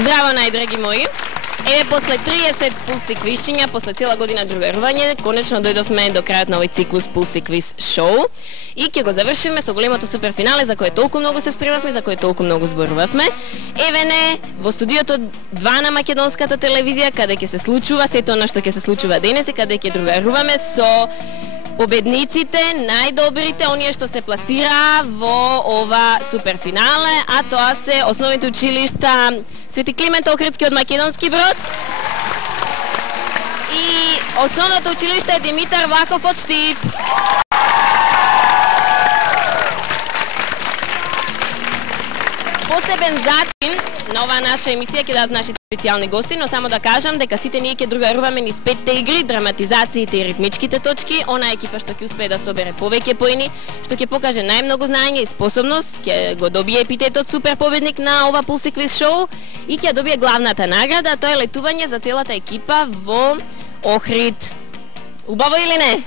Здраво, најдраги мои! Еве, после 30 Пулси квизчиња, после цела година другарување, конечно дојдовме до крајот на овој циклус Пулси квиз шоу и ќе го завршиме со големото суперфинале за кое толку многу се спремавме, за кое толку многу зборувавме. Еве не, во студиото 2 на македонската телевизија, каде ќе се случува сето она што ќе се случува денес и каде ќе другаруваме со победниците, најдобрите, оние што се пласираа во ова суперфинале, а тоа се основните училишта Свети Климент Охридски од Македонски Брод и основното училиште Димитар Влахов од Штип. Посебен зачин на оваа наша емисија ќе дадат нашите специјални гости, но само да кажам дека сите ние ќе другаруваме низ 5 игри, драматизациите и ритмичките точки. Она екипа што ќе успее да собере повеќе поени, што ќе покаже најмногу знаење и способност, ќе го добие епитетот супер победник на ова Пулси квиз шоу и ќе добие главната награда, тоа е летување за целата екипа во Охрид. Убаво или не?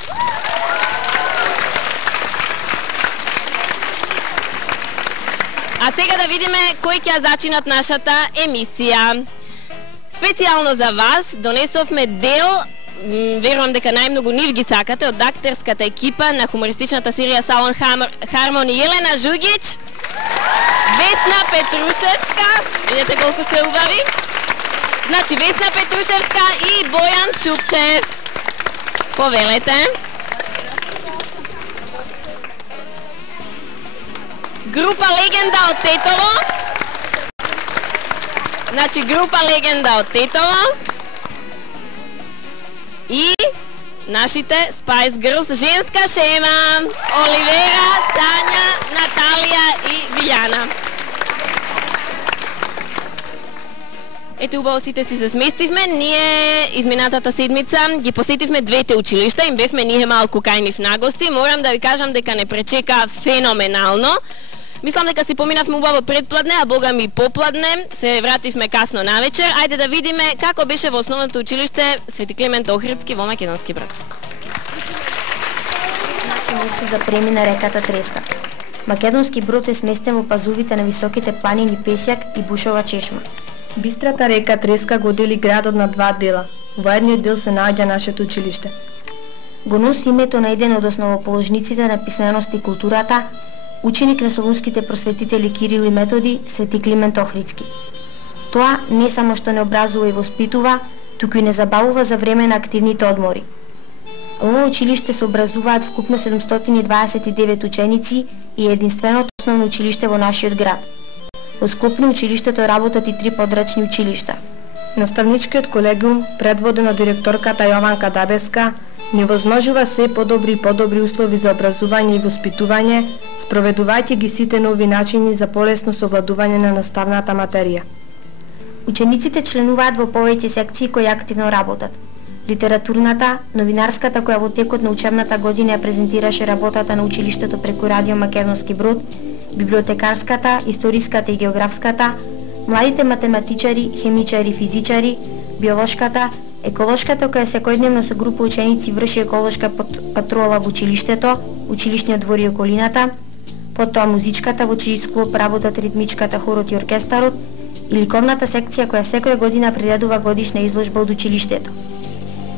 А сега да видиме кои ќе зачинат нашата емисија. Специјално за вас донесовме дел, верувам дека најмногу нив ги сакате, од актерската екипа на хумористичната серија Салон Хармони, Елена Жугич, Весна Петрушевска, видите колку се убави. Значи Весна Петрушевска и Бојан Чупчев. Повелете. Група Легенда од Тетово. Значи, група Легенда од Тетово. И нашите Spice Girls, женска шема. Оливера, Сања, Наталија и Вилјана. Ете, убаво сите си се сместивме. Ние изминатата седмица ги посетивме двете училишта, им бевме ние малку кај нив на гости. Морам да ви кажам дека не пречека феноменално. Мислам дека си поминавме убаво предпладне, а бога ми попладне, се вративме касно навечер. Ајде да видиме како беше во основното училиште Свети Климент Охридски во Македонски Брод. Значи место за премина реката Треска. Македонски Брод е сместен во пазувите на високите планини Песјак и Бушова чешма. Бистрата река Треска го дели градот на 2 дела. Во едниот дел се наоѓа нашето училиште. Го носи името на еден од основоположниците на писменост и културата, ученик на солунските просветители Кирил и Методи, Свети Климент Охридски. Тоа не само што не образува и воспитува, туку и не забавува за време на активните одмори. Ова училиште се образуваат вкупно 729 ученици и единственото основно училиште во нашиот град. Во Скопје училиштето работат и 3 подрачни училишта. Наставничкиот колегиум, предводен од директорката Јованка Дабеска, ни возможува се подобри и подобри услови за образување и воспитување, спроведувајќи ги сите нови начини за полесно совладување на наставната материја. Учениците членуваат во повеќе секции кои активно работат. Литературната, новинарската која во текот на учебната година ја презентираше работата на училиштето преку Радио Македонски Брод, библиотекарската, историската и географската, младите математичари, хемичари, физичари, биолошката, еколошката која секојдневно со група ученици врши еколошка патрола во училиштето, училишниот двор и околината, потоа музичката во чиј склоп работат ритмичката, хорот и оркестарот, и ликовната секција која секоја година приредува годишна изложба од училиштето.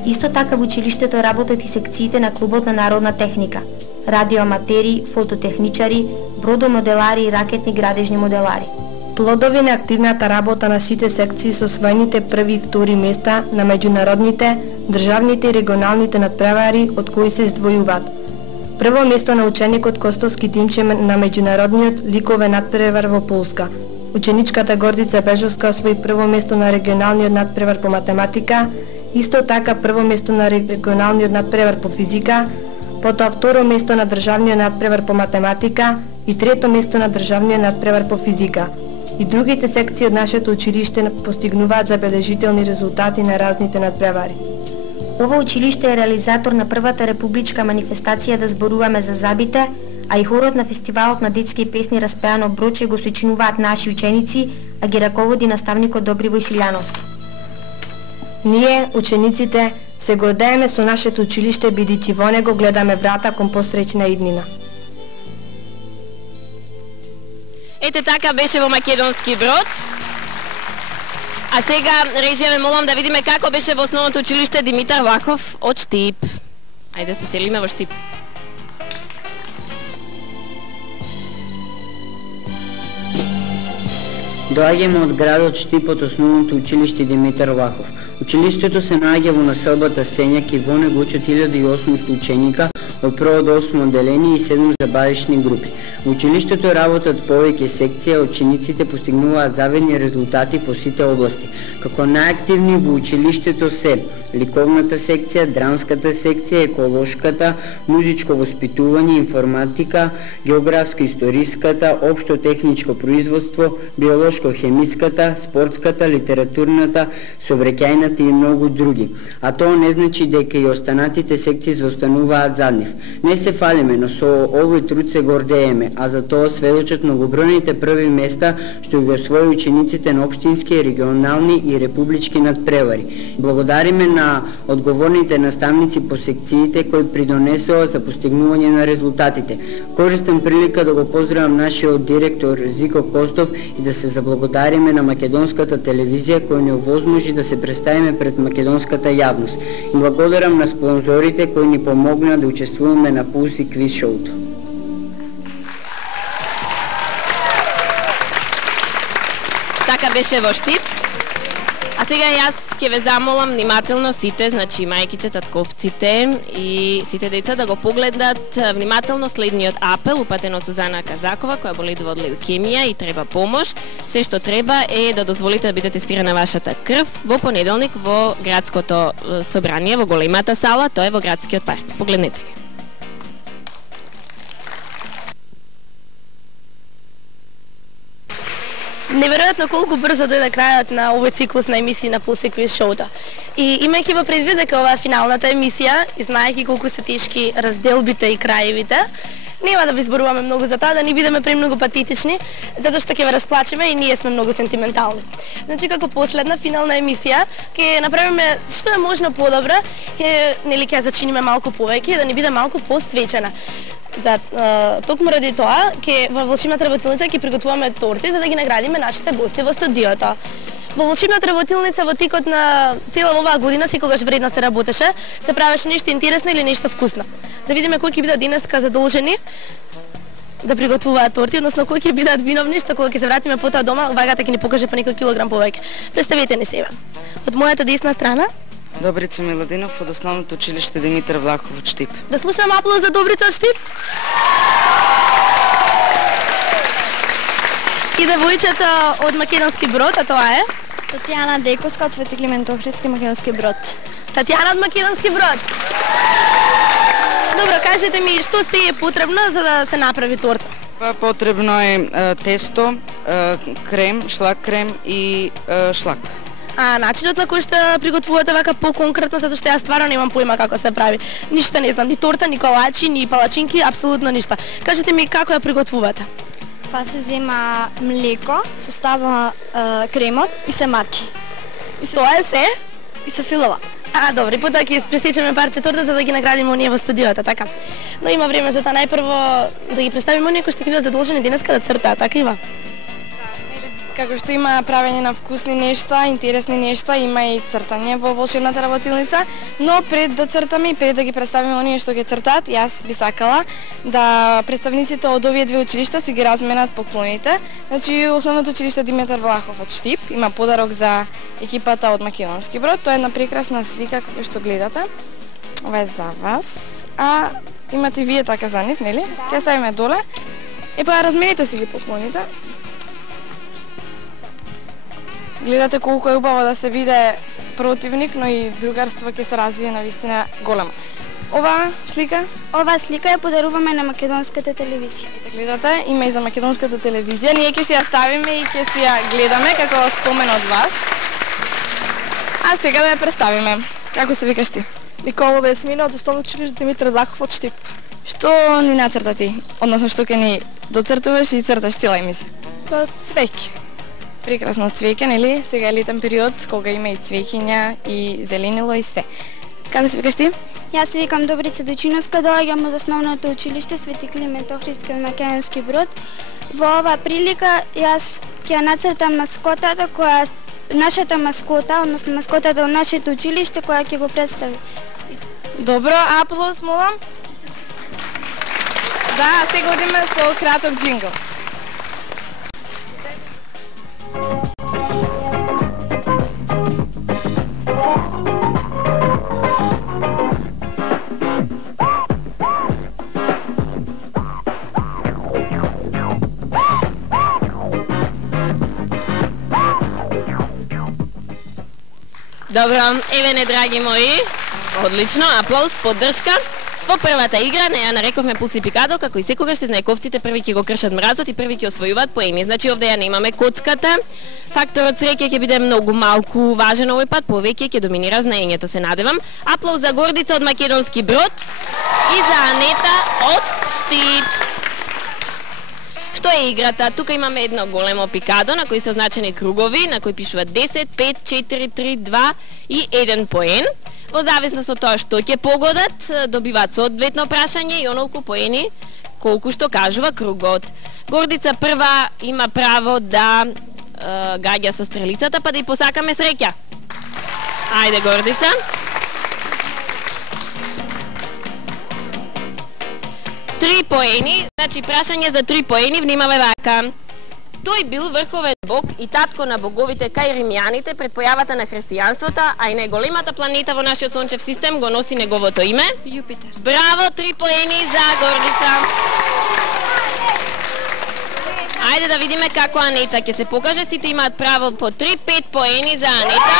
Исто така во училиштето работат и секциите на клубот на народна техника, радиоаматери, фототехничари, бродомоделари и ракетни градежни моделари. Плодови на активната работа на сите секции со освоените први и втори места на меѓународните, државните и регионалните надпревари од кои се издвојуваат. Прво место на ученикот Костовски Тимче на меѓународниот ликовен надпревар во Полска. Ученичката Гордица Бежовска освои прво место на регионалниот надпревар по математика, исто така прво место на регионалниот надпревар по физика, потоа второ место на државниот надпревар по математика и трето место на државниот надпревар по физика. И другите секции од нашето училиште постигнуваат забележителни резултати на разните надпревари. Ова училиште е реализатор на првата републичка манифестација да зборуваме за забите, а и хорот на фестивалот на детски песни распеано Броче го сочинуваат наши ученици, а ги раководи наставникот Добривој Силјановски. Ние, учениците, се гордееме со нашето училиште, бидејќи во него гледаме врата кон посреќна иднина. Ете така беше во Македонски Брод. А сега, режија, ве молам да видиме како беше во основното училиште Димитар Влахов од Штип. Ајде да се селиме во Штип. Доаѓаме од градот Штип од основното училиште Димитар Влахов. Училиштето се наоѓа во населбата Сењак и во него учат 1800 ученика од прво до 8 одделение и 7 забавишни групи. Во училиштето работат повеќе секции, а учениците постигнуваат завидни резултати по сите области. Како најактивни во училиштето се ликовната секција, драмската секција, еколошката, музичко воспитување, информатика, географско-историската, општо-техничко производство, биолошко-хемиската, спортската, литературната, сообраќајната и многу други. А тоа не значи дека и останатите секции заостануваат зад нив. Не се фалиме, но со овој труд се гордееме, а за тоа сведочат многобројните први места што ги освои учениците на општински, регионални и републички надпревари. Благодариме на одговорните наставници по секциите кои придонесоа за постигнување на резултатите. Користам прилика да го поздравам нашиот директор Зико Костов и да се заблагодариме на македонската телевизија која ни овозможи да се представиме пред македонската јавност. И благодарам на спонзорите кои ни помогнаа да учествуваме на Пулс и Квиз шоуто. Така беше во Штип. А сега јас ќе ве замолам внимателно сите, значи мајките, татковците и сите деца да го погледнат внимателно следниот апел упатен од Сузана Казакова, која боледува од леукемија и треба помош. Се што треба е да дозволите да биде тестирана вашата крв во понеделник во градското собрание, во големата сала, тоа е во градскиот парк. Погледнете ги. Неверојатно колку брзо дојде крајот на овој циклус на емисии на Пулс и Квиз шоуто. И имајќи во предвид дека ова е финалната емисија и знаејќи колку се тешки разделбите и краевите, нема да ви зборуваме многу за тоа, да не бидеме премногу патетични, затоа што ќе ве расплачеме и ние сме многу сентиментални. Значи како последна финална емисија ќе направиме што е можно подобро, ќе зачиниме малку повеќе, да не биде малку посвечена. За токму ради тоа, во Волшебната работилница ќе приготвуваме торти за да ги наградиме нашите гости во студиото. Во Волшебната работилница во текот на цела оваа година секогаш вредно се работеше, се правеше нешто интересно или нешто вкусно. Да видиме кои ќе бидат денеска задолжени да приготвуваат торти, односно кои ќе бидат виновни што кога ќе се вратиме потоа дома, вагата ќе ни покаже по некој килограм повеќе. Представете ни себе. Од мојата десна страна Добрица Миладинов од основното училиште Димитар Влахов од Штип. Да слушам аплауз за Добрица од Штип. И девојчето од Македонски Брод, а тоа е Татјана Дејковска од Свети Климент Охридски, Македонски Брод. Татјана од Македонски Брод. Добро, кажете ми што се е потребно за да се направи торта? Потребно е тесто, крем, шлак крем и шлак. А начинот на кој што приготвувате вака поконкретно, затоа што јас стварно немам поима како се прави. Ништо не знам, ни торта, ни колачи, ни палачинки, апсолутно ништо. Кажете ми како ја приготвувате? Па се зема млеко, се става кремот и се мати. И тоа е се? И се филова. Добри, потоа ќе пресечеме парче торта за да ги наградиме оние во студиото, така. Но има време за тоа најпрво да ги представиме оние кои што ќе бидат задолжени денеска да цртаат, така има? Како што има правење на вкусни нешта, интересни нешта, има и цртање во Волшебната работилница, но пред да цртаме и пред да ги представиме оние што ќе цртаат, јас би сакала да представниците од овие две училишта си ги разменат поклоните. Значи, основното училиште Димитар Влахов од Штип има подарок за екипата од Македонски Брод. Тоа е една прекрасна слика како што гледате. Ова е за вас. А имате и вие така за нив, нели? Ќе ставиме доле. Па размените си ги поклоните. Гледате колку е убаво да се биде противник, но и другарство ќе се развие на вистина голема. Оваа слика ја подаруваме на македонската телевизија. Гледате, има и за македонската телевизија. Ние ќе си ја ставиме и ќе си ја гледаме како спомен од вас. А сега да ја представиме. Како се викаш ти? Николова Есмина од основно училиште Димитар Влахов од Штип. Што ни нацрта ти? Односно што ќе ни доцртуваш и црташ цела емисија? Па цвеќе. Прекрасно цвеќе, нели? Сега е летен период, кога има и цвеќиња и зеленило и се. Како се викаш ти? Јас се викам Добрица Дојчиновска, доаѓам од основното училиште Свети Климент Охридски од Македонски Брод. Во оваа прилика јас ќе нацртам маскотата која нашата маскота, односно маскотата од нашето училиште која ќе го представи. Добро, аплауз, молам. Да, сега одиме со краток джингл. Добро, еве драги мои. Одлично, аплауз, поддршка. Во првата игра не ја нарековме Пулс и Пикадо, како и секогаш се знаековците први ќе го кршат мразот и први ќе освојуваат поени. Значи овде ја немаме коцката. Факторот среќа ќе биде многу малку важен овој пат, повеќе ќе доминира знаењето, се надевам. Аплауз за Гордица од Македонски Брод и за Анета од Штип. Што е играта? Тука имаме едно големо пикадо на кои се означени кругови, на кои пишува 10, 5, 4, 3, 2 и 1 поен. Во зависност од тоа што ќе погодат, добиваат соодветно прашање и онолку поени колку што кажува кругот. Гордица прва има право да гаѓа со стрелицата, па да и посакаме среќа. Ајде, Гордица. Три поени, значи прашање за 3 поени, внимавај вака. Тој бил врховен бог и татко на боговите кај римјаните пред појавата на христијанството, а и најголемата планета во нашиот сончев систем го носи неговото име? Јупитер. Браво, 3 поени за Гордица. Ајде да видиме како Анета ќе се покаже. Сите имаат право по 3-5 поени за Анета.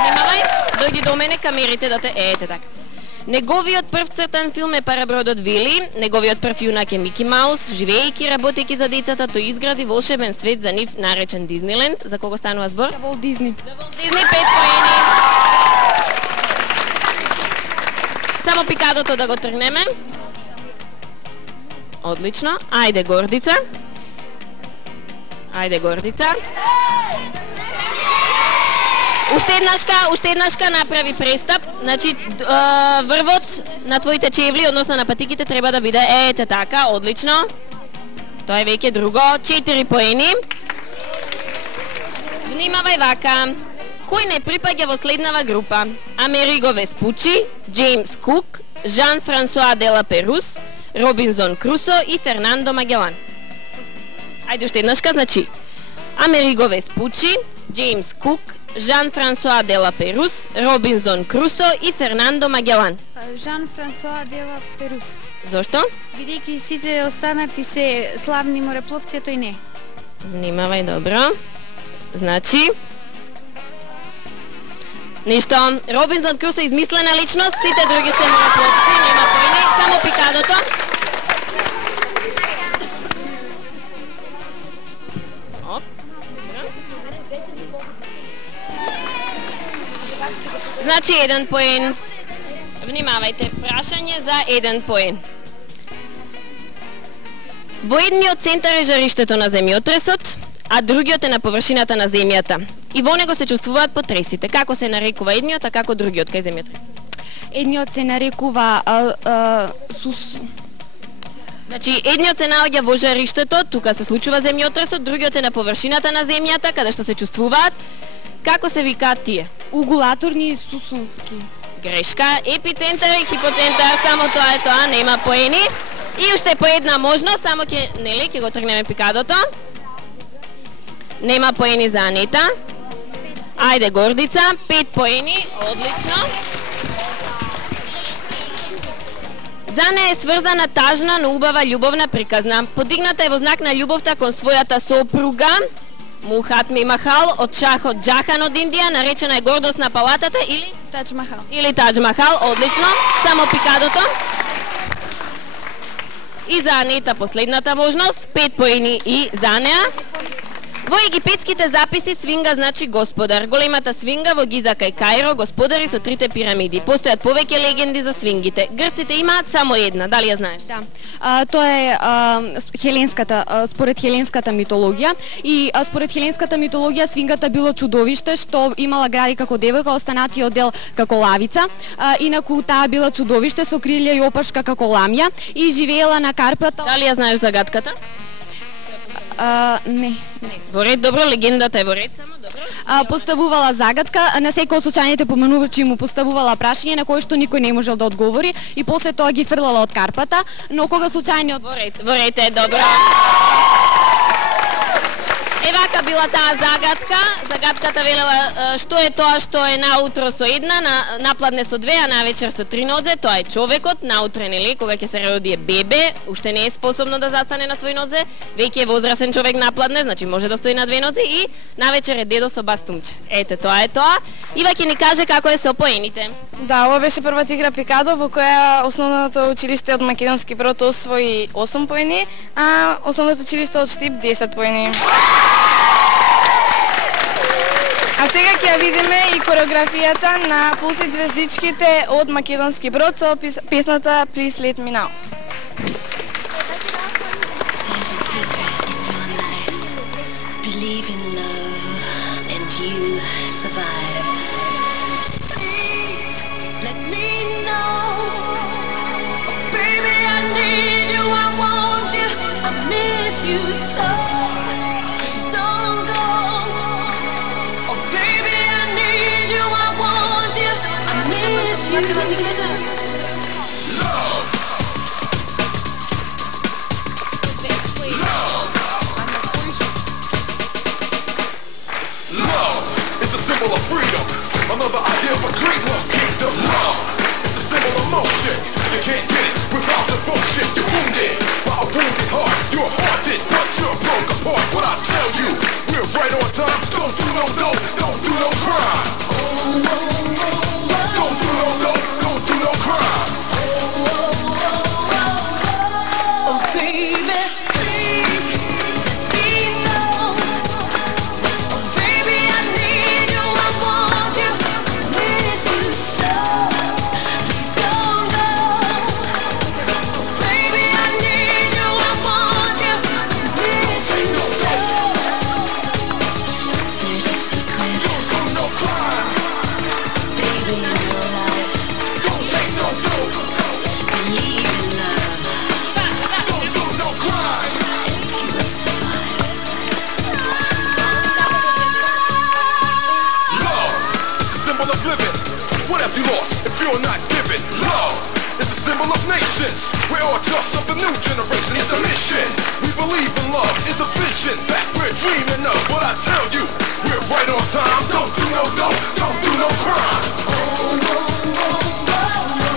Внимавај, дојди до мене камерите да те ете така. Неговиот прв цртан филм е Парабродот Вили, неговиот прв јунак е Мики Маус, живеејќи и работејќи за децата, тој изгради волшебен свет за нив наречен Дизниленд. За кого станува збор? За Волт Дизни. За Волт Дизни, 5 поени. Само пикадото да го тргнеме. Одлично. Ајде, Гордица. Ајде, Гордица. Уште еднашка направи престап. Значи, врвот на твоите чевли, односно на патиките, треба да биде ете така, одлично. Тоа е веќе друго. 4 поени. Внимавај вака. Кој не припаѓа во следнава група? Америго Веспучи, Джеймс Кук, Жан-Франсуа де ла Перус, Робинзон Крусо и Фернандо Магелан. Ајде уште еднашка, значи Америго Веспучи, Джеймс Кук, Жан-Франсуа де ла Перус, Робинзон Крусо и Фернандо Магелан. Жан-Франсуа де ла Перус. Зошто? Бидејќи сите останати се славни морепловци, а тој не. Внимавај добро. Значи ништо, Робинзон Крусо измислена личност, сите други се морепловци, нема поени, само пикадото. Значи 1 поен. Внимавајте, прашање за 1 поен. Во едниот центар е жариштето на земјотресот, а другиот е на површината на земјата. И во него се чувствуваат потресите. Како се нарекува едниот, а како другиот кај земјотрес? Едниот се нарекува Значи, едниот се наоѓа во жариштето, тука се случува земјотресот, другиот е на површината на земјата, каде што се чувствуваат. Како се викаат тие? Угулаторни и сусунски. Грешка, епицентар и хипоцентар, само тоа е тоа, нема поени. И уште по една можност, само ќе го тргнеме пикадото. Нема поени за Анета. Ајде, Гордица, 5 поени, одлично. За неја е сврзана тажна, но убава љубовна приказна. Подигната е во знак на љубовта кон својата сопруга, Мухатми Махал од шахот Џахан од Индија, наречена е гордост на палатата или Тадж Махал. Или Тадж Махал, одлично. Само пикадото. И за Анета последната можност, 5 поени и за неа. Во египетските записи свинга значи господар. Големата свинга во Гиза кај Кајро, господари со 3 пирамиди. Постојат повеќе легенди за свингите. Грците имаат само една, дали ја знаеш? Да. Тоа е според хеленската митологија и според хеленската митологија свингата било чудовиште што имала гради како девојка, останатиот дел како лавица. Инаку таа била чудовиште со крилја и опашка како ламја и живеела на Карпата. Дали ја знаеш загадката? Не. Во ред, добро, легендата е во ред, само добро. поставувала загадка, на секој од случајните поминувачи му поставувала прашање на кое што никој не можел да одговори и после тоа ги фрлала од карпата, но кога случајниот... Во ред е добро. Е вака била таа загадка. Загадката велела што е тоа што е наутро со една, напладне со две, а навечер со три нозе. Тоа е човекот, наутре нели, кога ќе се роди е бебе, уште не е способно да застане на свој нозе, веќе е возрасен човек напладне, значи може да стои на две нозе и навечер е дедо со бастумче. Ете, тоа е тоа. Ива ќе ни каже како е со поените. Да, ова беше првата игра Пикадо во која основното училиште од Македонски Брод освои 8 поени, а основното училиште од Штип 10 поени. А сега ќе ја видиме и кореографијата на Пулсик звездичките од Македонски Брод со песната Please Let Me Now. Another idea of a great love kingdom. Love is the symbol of motion. You can't get it without devotion. You're wounded by a wounded heart. You're haunted, but you're broke apart. What I tell you, we're right on time. Don't do no dope, don't do no crime. Don't do no dope, don't do no crime. Oh baby. We're all just of the new generation. It's a mission. We believe in love. It's a vision that we're dreaming of. But I tell you, we're right on time. Don't do no dope, don't do no crime.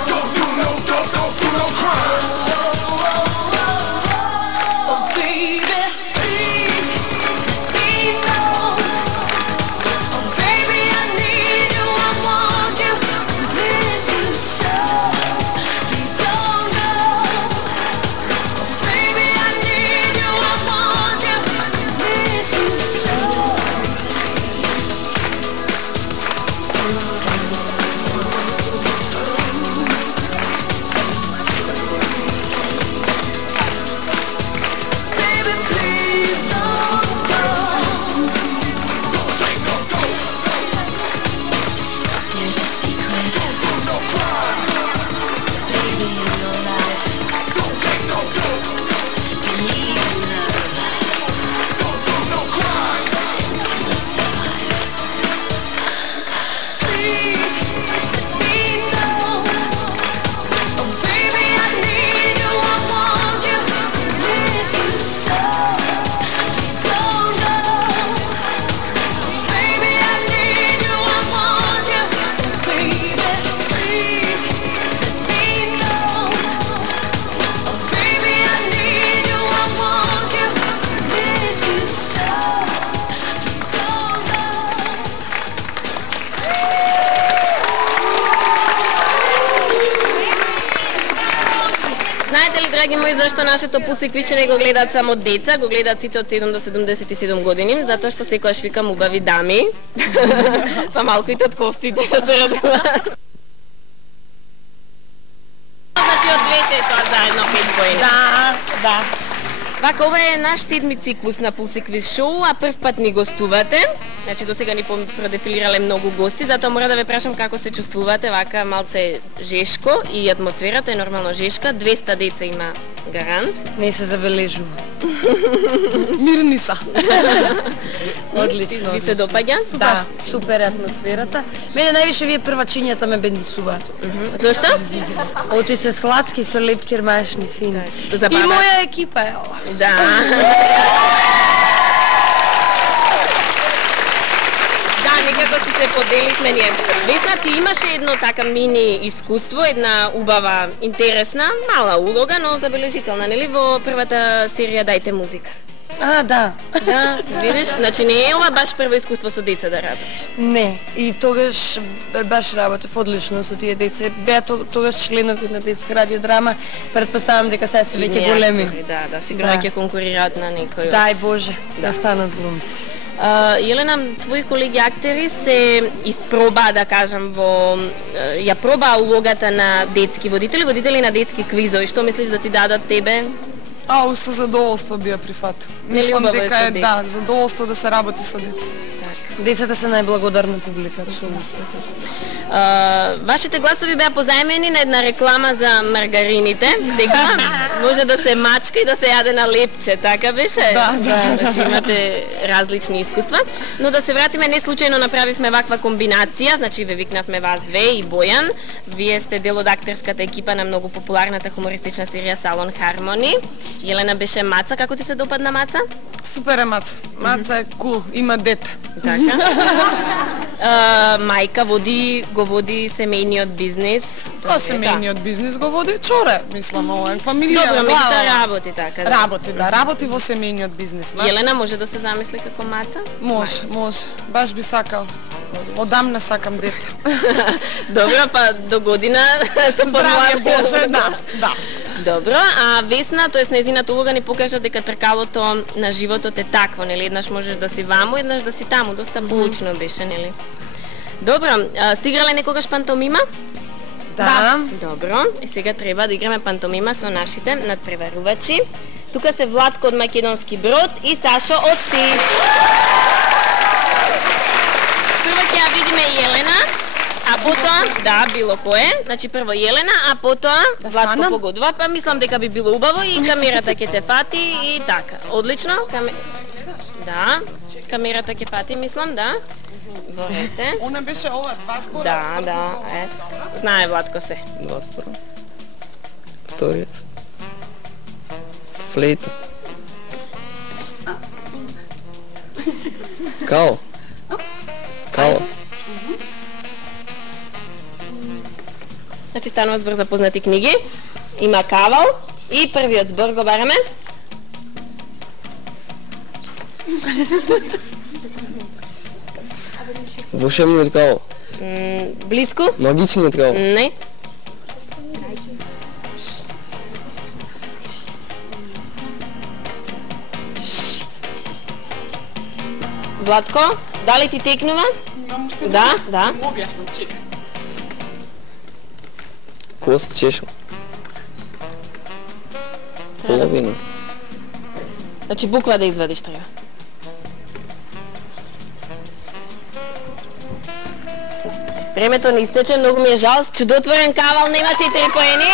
Don't do no dope, don't do no crime. Oh baby, please let me know. Oh baby, I need you, I want you, I miss you so. Драги мои, зашто нашето Пулсик више не го гледаат само деца, го гледаат сите од 7 до 77 години, затоа што секојаш викам убави дами, па малку и татковците да се радуваат. Значи од двете тоа заедно 5 поени. Да. Вака, ова е наш 7ми циклус на Пулсик Квиз шоу, а прв пат ни гостувате. Значи до сега ни продефилирале многу гости, затоа мора да ве прашам како се чувствувате, вака малце жешко и атмосферата е нормално жешка, 200 деца има Гарант? Не се забележува. Мирни са. Одлично. Ви се допаѓа? Да, супер атмосферата. Мене највише вие првачињата ме бендисуваат. Зошто? Оти се сладки со леп кермашни фини. И моја екипа е ова. Да. Некако си се поделивме ние. Весна, ти имаше едно така мини искуство, една убава, интересна, мала улога, но забележителна, нели, во првата серија Дајте музика. Да. Да, видиш, значи не е ова баш прво искуство со деца да работиш. Не, и тогаш баш работев одлично со тие деца. Беа тогаш членови на детска радиодрама, предпоставам дека сега се веќе големи. Да, сигурно ќе конкурираат на некој. Дај Боже, да станат глумци. Елена, твои колеги актери се испробаа, да кажам, ја пробаа улогата на детски водители на детски квизови. Што мислиш да ти дадат тебе? Со задоволство би ја прифатил. Мислам дека е задоволство да се работи со деца. Децата се најблагодарна публика, апсолутно. Вашите гласови беа позајмени на една реклама за маргарините, дека може да се мачка и да се јаде на лепче, така беше? Да. Значи имате различни искуства, но да се вратиме, не случајно направивме ваква комбинација, значи ве викнавме вас две и Бојан. Вие сте дел од актерската екипа на многу популарната хумористична серија Салон Хармони. Елена беше Маца, како ти се допадна Маца? Супер е Маца. Маца е кул, има дете. Така. Мајка го води семејниот бизнис. Семејниот бизнис го води Чоре, мислам, ова е фамилија. Добро, меѓутоа работи така. Работи во семејниот бизнис. Елена може да се замисли како Маца? Може. Баш би сакал. Одамна сакам дете. Добро, па до година се Здравје Боже, да. Добро, а Весна, тоест незината улога ни покажа дека тркалото на животот е такво, нели? Еднаш можеш да си ваму, еднаш да си таму, доста поучно беше, нели? Добро, стиграле некогаш пантомима? Да. Добро, и сега треба да играме пантомима со нашите надпреварувачи. Тука се Владко од Македонски Брод и Сашо од Шти. Прво ќе ја видиме Елена, а потоа, било кое, значи прво Елена, а потоа Владко погодува, па мислам дека би било убаво и камерата ќе те фати и така. Одлично, камерата ќе фати, мислам, да. Борете. Она беше ова, 2 спора. Да, знае Владко се. 2 спора. Вториот. Флейта. Као. Значи станува збор за познати книги. Има кавал и првиот збор го бараме. Волшебниот као. Близко? Магичниот као. Не. Владко, дали ти текнува? Да. Објаснам, чекај. Кост чешел. Половина. Значи буква да извадиш треба. Времето не истече, многу ми е жал. Чудотворен кавал, нема 4 поени.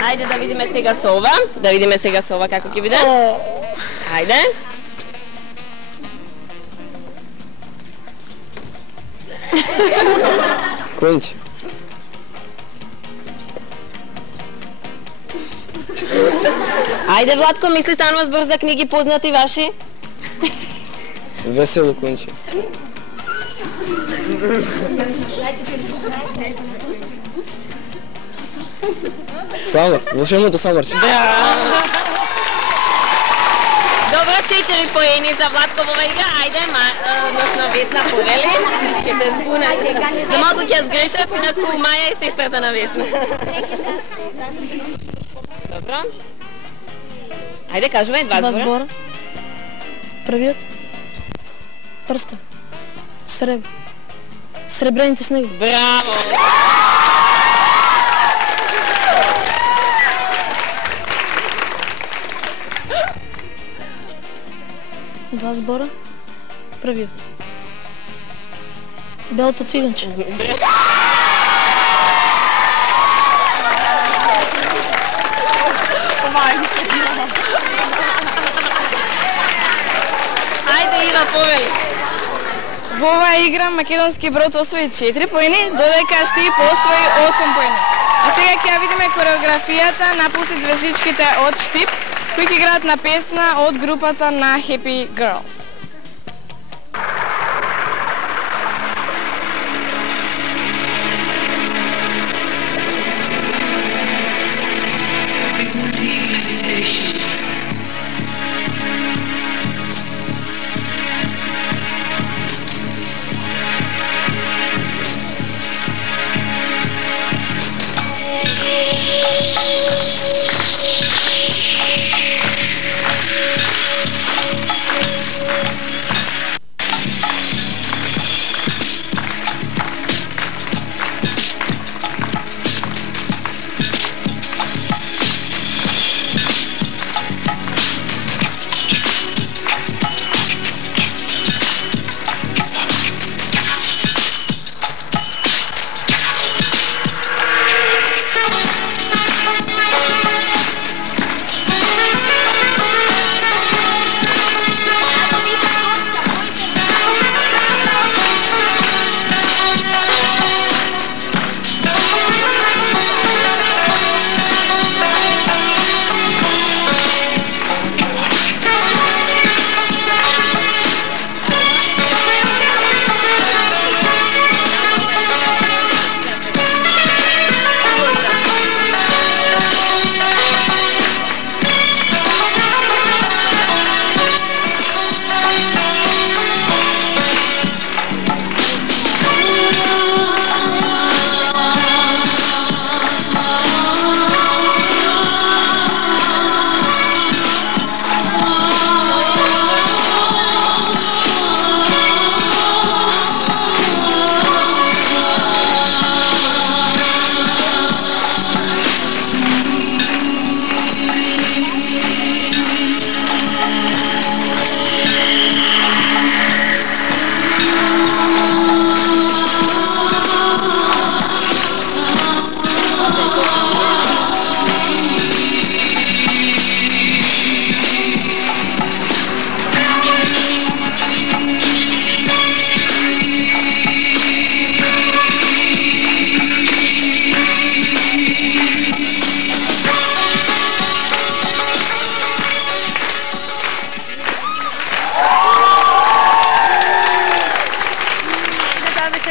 Ајде да видиме сега со ова. Како ќе биде. Ајде. Кончи. Ајде, Владко, мисли станува збор за книги познати ваши? Весело конче. Самар, волшебното самарче. Добро, 4 поени за Владко во игра. Ајде, односно Весна повели. Ќе се спуна. За малку ќе сгрешев, инаку Маја и сестрата на Весна. Добро. Ајде, кажувај 2 збора. Првиот. Прста. Сребрените снеги. Браво! Два збора. Првиот. Белото циганче. Ајде, Ива, повели. Во оваа игра македонски брод освои 4 поени, додека Штип освои 8 поени. А сега ќе ја видиме кореографијата на Пусит звездичките од Штип, кои ќе играат на песна од групата на Happy Girls.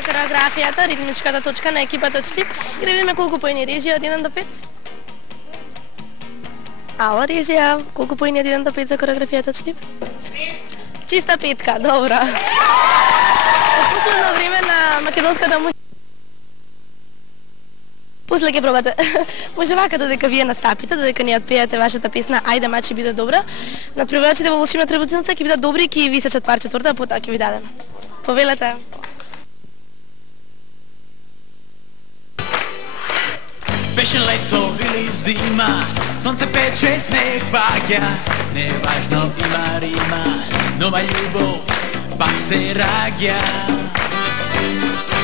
Кореографијата, ритмичката точка на екипата од Штип и да видиме колку поени режија од 1 до 5. Ало, режија, колку поени од 1 до 5 за кореографијата од Штип? Чиста петка, добра. Од последно време на македонската музика после ќе пробате. Може вака додека вие настапите, додека ни отпеете вашата песна Ајде мачи биде добра, надпреварачите во волшебната работилница ќе бидат добри и ќе ви сечат парче торта, а потоа ќе ви дадем. Повелете. Беше лето или зима, сонце пече, снег паѓа, не важно има рима, нова љубов пак се раѓа.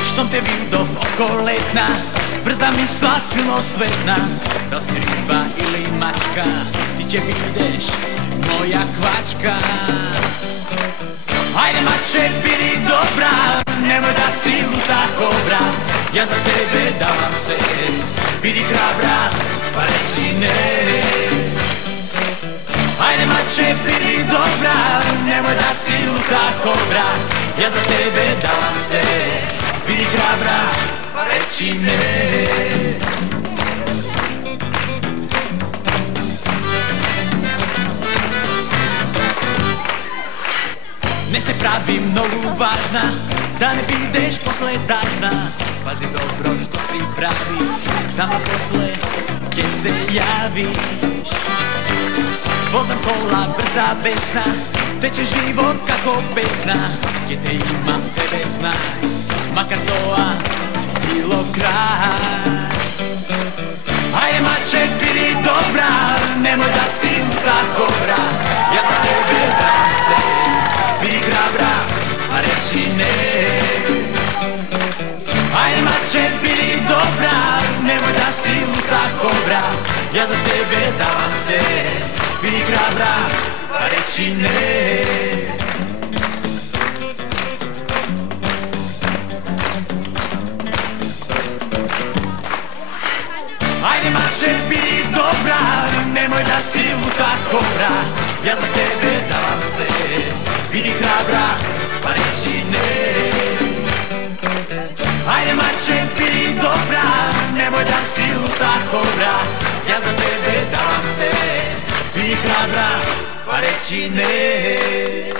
Штом те видов околетна, брза мисла силно светна, да си риба или мачка, ти ќе бидеш моја квачка. Ајде маче, биди добра, немој да си лута кобра, ја за тебе давам се, биди храбра, па речи не. Ајде маче, биди добра, немој да си лута кобра, ја за тебе давам се, биди храбра, па речи не. Не се прави многу важна, да не бидеш после тажна. Пази добро што си прави, само после ќе се јавиш. Возам кола брза бесна, тече живот како песна, ќе те имам, тебе знај, макар тоа било крај. Ајде маче, биди добра, немој да си лута кобра, ја за тебе дам се, биди храбра, а речи не. Ајде маче, биди добра, немој да си лута кобра, ја за тебе давам се, hrabra, pa reći ne. Ajde mače, budi dobra, nemoj da si luta kobra, ja za tebe davam se, budi hrabra, pa reći ne. Ajde mače, budi dobra, nemoj da si luta kobra, ja za tebe davam se, budi hrabra, pa reći ne.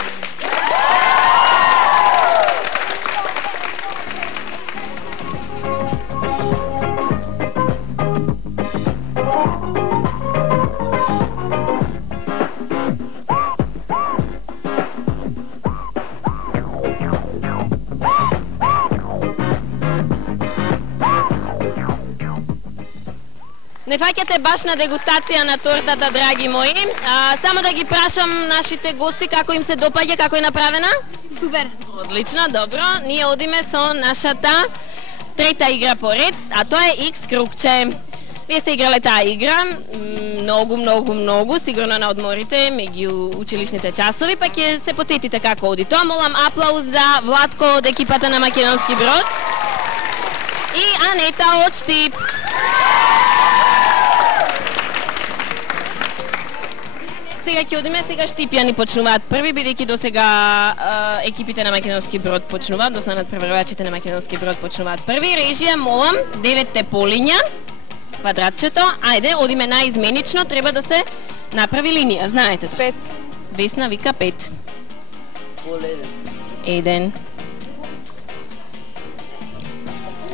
Не фаќате баш на дегустација на тортата, драги мои. Само да ги прашам нашите гости како им се допаѓа, како е направена? Супер. Одлично, добро. Ние одиме со нашата трета игра поред, а тоа е X кругче. Вие сте играле таа игра многу, сигурно на одморите, меѓу училишните часови, па ќе се потсетите како оди тоа. Молам аплауз за Владко од екипата на Македонски брод и Анета од Штип. Сега ќе одиме, сега Штипјани почнуваат први, бидејќи до сега екипите на Македонски брод почнуваат, достанат преварувачите на Македонски брод почнуваат први. Режија, молам, 9 полиња, квадратчето, ајде, одиме наизменично, треба да се направи линија, знаете. 5. Весна вика 5. Поле 1.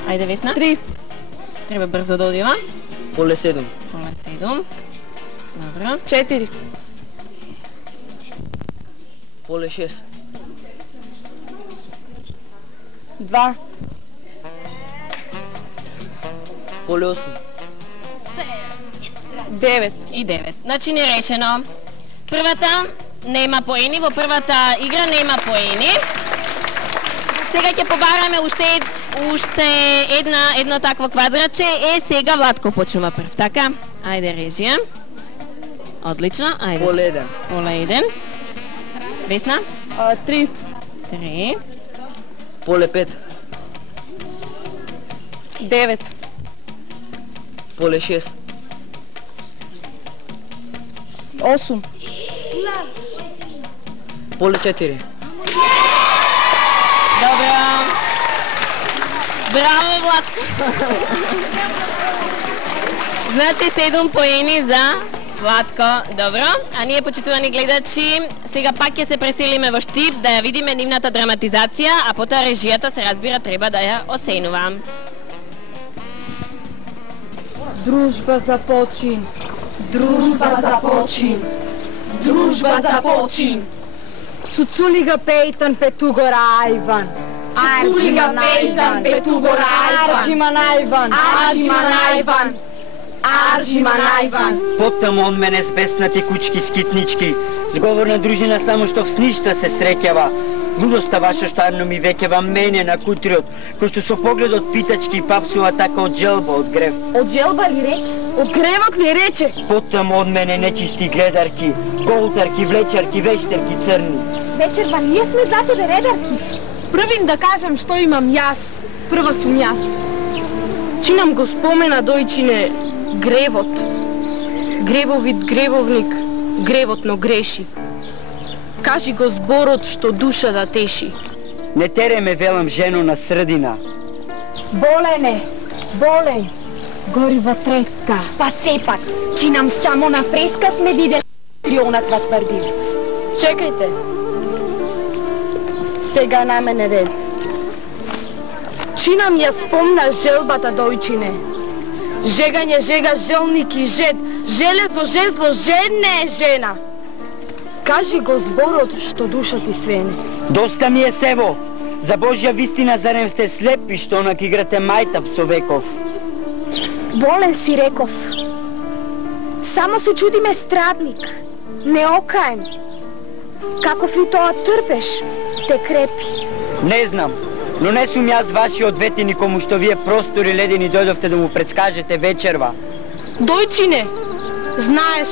Ајде, Весна. 3. Треба брзо да одива. Поле 7. Поле 7. Добро. 4. Поле 6. 2. Поле 8. 9. И 9. Значи не решено. Првата нема поени, во првата игра нема поени. Сега ќе побараме уште едно такво квадратче. Сега Владко почнува прв, така? Ајде, режија. Одлично, ајде. Поле 1. Поле 1. Весна? 3. 3. Поле 5. 9. Поле 6. 8. Поле 4. Добро. Браво, Владко. Значи 7 поени за Владко. Добро. А ние, почитувани гледачи, сега пак ќе се преселиме во Штип да ја видиме нивната драматизација, а потоа режијата, се разбира, треба да ја оценува. Дружба за почин. Дружба за почин. Дружба за почин. Цуцулига пејтан петугора ајван. Цуцулига пејтан петугора ајван. Арџиман ајван. Арџиман ајван. Арџиман ајван. Поптамо од мене с беснати кучки скитнички, зговорна дружина само што в сништа се среќава. Лудоста ваша што арно ми веќава мене на кутриот, кој што со погледот питачки папсува така од желба, од грев. Од желба ли рече? Од гревот ли рече? Поттамо од мене нечисти гледарки, голтарки, влечарки, вештерки црни. Вечерва, ние сме за тебе редарки. Првим да кажам што имам јас. Прва сум јас. Чинам го спомена дојчине гревот. Гревовит гревовник, гревотно греши. Кажи го зборот што душа да теши. Не тереме, велам, жено на средина. Болене, болеј, горива треска. Па сепак, чинам само на фреска сме видели трионаква тврдина. Чекајте. Сега на мене ред. Чинам ја спомна желбата дојчине. Жегање, жега, желник и жед. Железо, жезло, жедне е жена. Кажи го зборот што душа ти свене. Доста ми е сево. За Божја вистина зарем сте слепи што онак играте мајтап со веков. Болен си, реков. Само се чудиме страдник, неокаен. Каков ли тоа трпеш, те крепи. Не знам, но не сум јас вашиот ветени кому што вие простори ледени дојдовте да му предскажете вечерва. Дојчине, знаеш,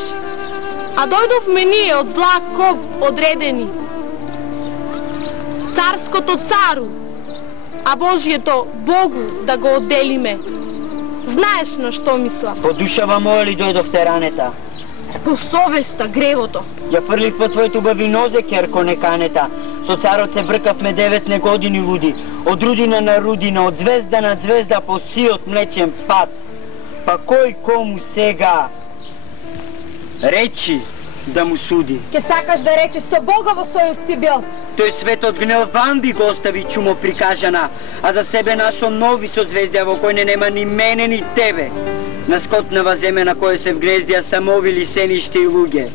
А дојдовме ние од зла коб одредени. Царското цару, а Божјето Богу да го одделиме. Знаеш на што мисла? По душава моја ли дојдовте ранета? По совеста, гревото. Ја фрлив по твоите убави нозе, керко неканета. Со царот се бркавме 9 години луди. Од рудина на рудина, од звезда на звезда по сиот млечен пат. Па кој кому сега речи да му суди? Ке сакаш да речеш со Бога во сојуз ти бил? Тој светот гнел вам би го остави чумо прикажана, а за себе нашо нови созвездија во кој не нема ни мене ни тебе. На скотнава земја на која се вгнездија самови лисениште и луѓе.